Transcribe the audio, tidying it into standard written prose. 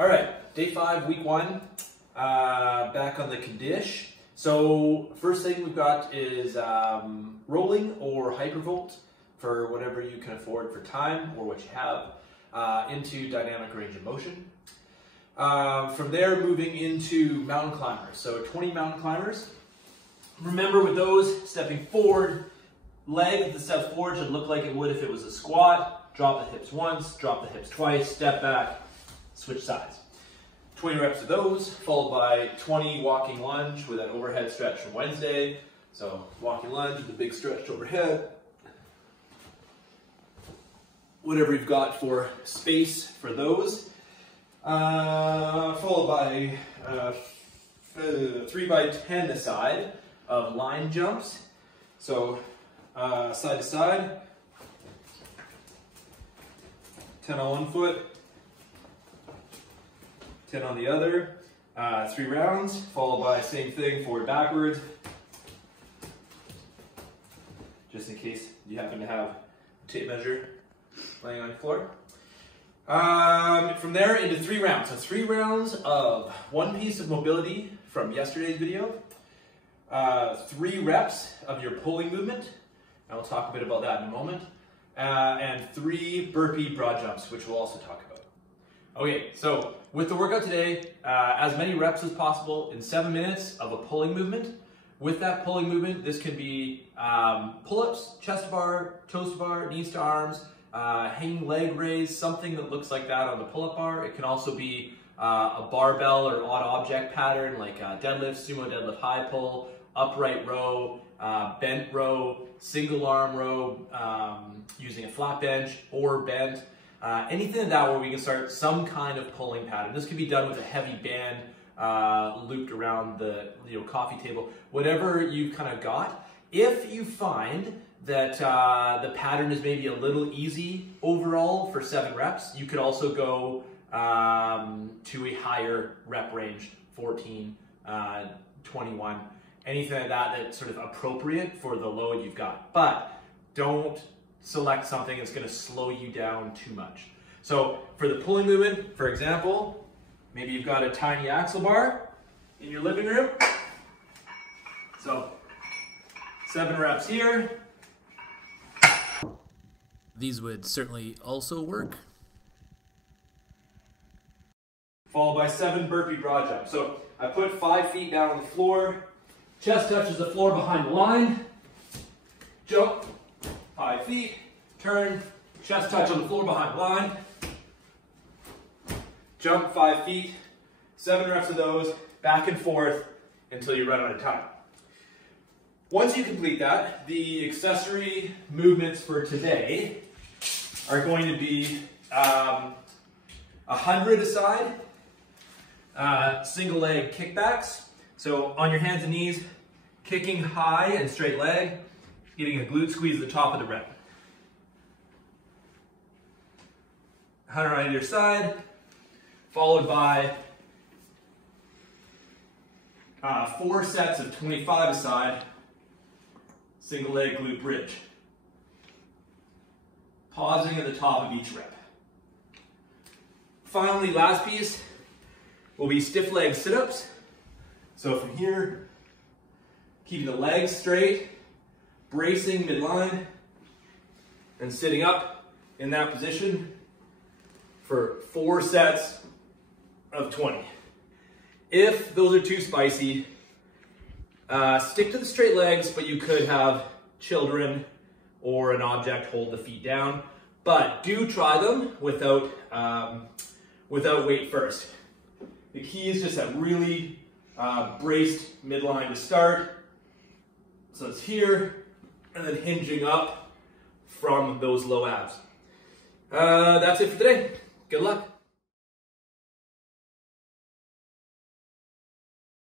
All right, day 5, week 1, back on the condish. So first thing we've got is rolling or hypervolt for whatever you can afford for time or what you have into dynamic range of motion. From there, moving into mountain climbers. So 20 mountain climbers. Remember with those, stepping forward, leg that steps forward should look like it would if it was a squat. Drop the hips once, drop the hips twice, step back, switch sides. 20 reps of those, followed by 20 walking lunge with an overhead stretch from Wednesday. So walking lunge with a big stretch overhead. Whatever you've got for space for those. Followed by 3 by 10 aside of line jumps. So side to side, 10 on one foot, 10 on the other, 3 rounds, followed by same thing, forward, backwards, just in case you happen to have a tape measure laying on your floor. From there into 3 rounds. So 3 rounds of one piece of mobility from yesterday's video, 3 reps of your pulling movement, and we'll talk a bit about that in a moment, and 3 burpee broad jumps, which we'll also talk about. Okay, so with the workout today, as many reps as possible in 7 minutes of a pulling movement. With that pulling movement, this can be pull-ups, chest bar, toes to bar, knees to arms, hanging leg raise, something that looks like that on the pull-up bar. It can also be a barbell or odd object pattern like deadlift, sumo deadlift, high pull, upright row, bent row, single arm row, using a flat bench or bent. Anything like that where we can start some kind of pulling pattern. This can be done with a heavy band looped around the coffee table, whatever you've kind of got. If you find that the pattern is maybe a little easy overall for 7 reps, you could also go to a higher rep range, 14, 21, anything like that that's sort of appropriate for the load you've got. But don't select something that's going to slow you down too much. So for the pulling movement, for example, maybe you've got a tiny axle bar in your living room. So 7 reps here. These would certainly also work. Followed by 7 burpee broad jumps. So I put 5 feet down on the floor. Chest touches the floor behind the line. Jump 5 feet. Turn. Chest touch on the floor behind the line. Jump 5 feet. 7 reps of those. Back and forth until you run out of time. Once you complete that, the accessory movements for today are going to be 100 aside, single leg kickbacks. So on your hands and knees, kicking high and straight leg, getting a glute squeeze at the top of the rep. 100 on either side, followed by 4 sets of 25 aside, single leg glute bridge. Pausing at the top of each rep. Finally, last piece will be stiff leg sit-ups. So from here, keeping the legs straight, bracing midline, and sitting up in that position for 4 sets of 20. If those are too spicy, stick to the straight legs, but you could have children or an object hold the feet down. But do try them without weight first. The key is just that really braced midline to start. So it's here, and then hinging up from those low abs. That's it for today. Good luck.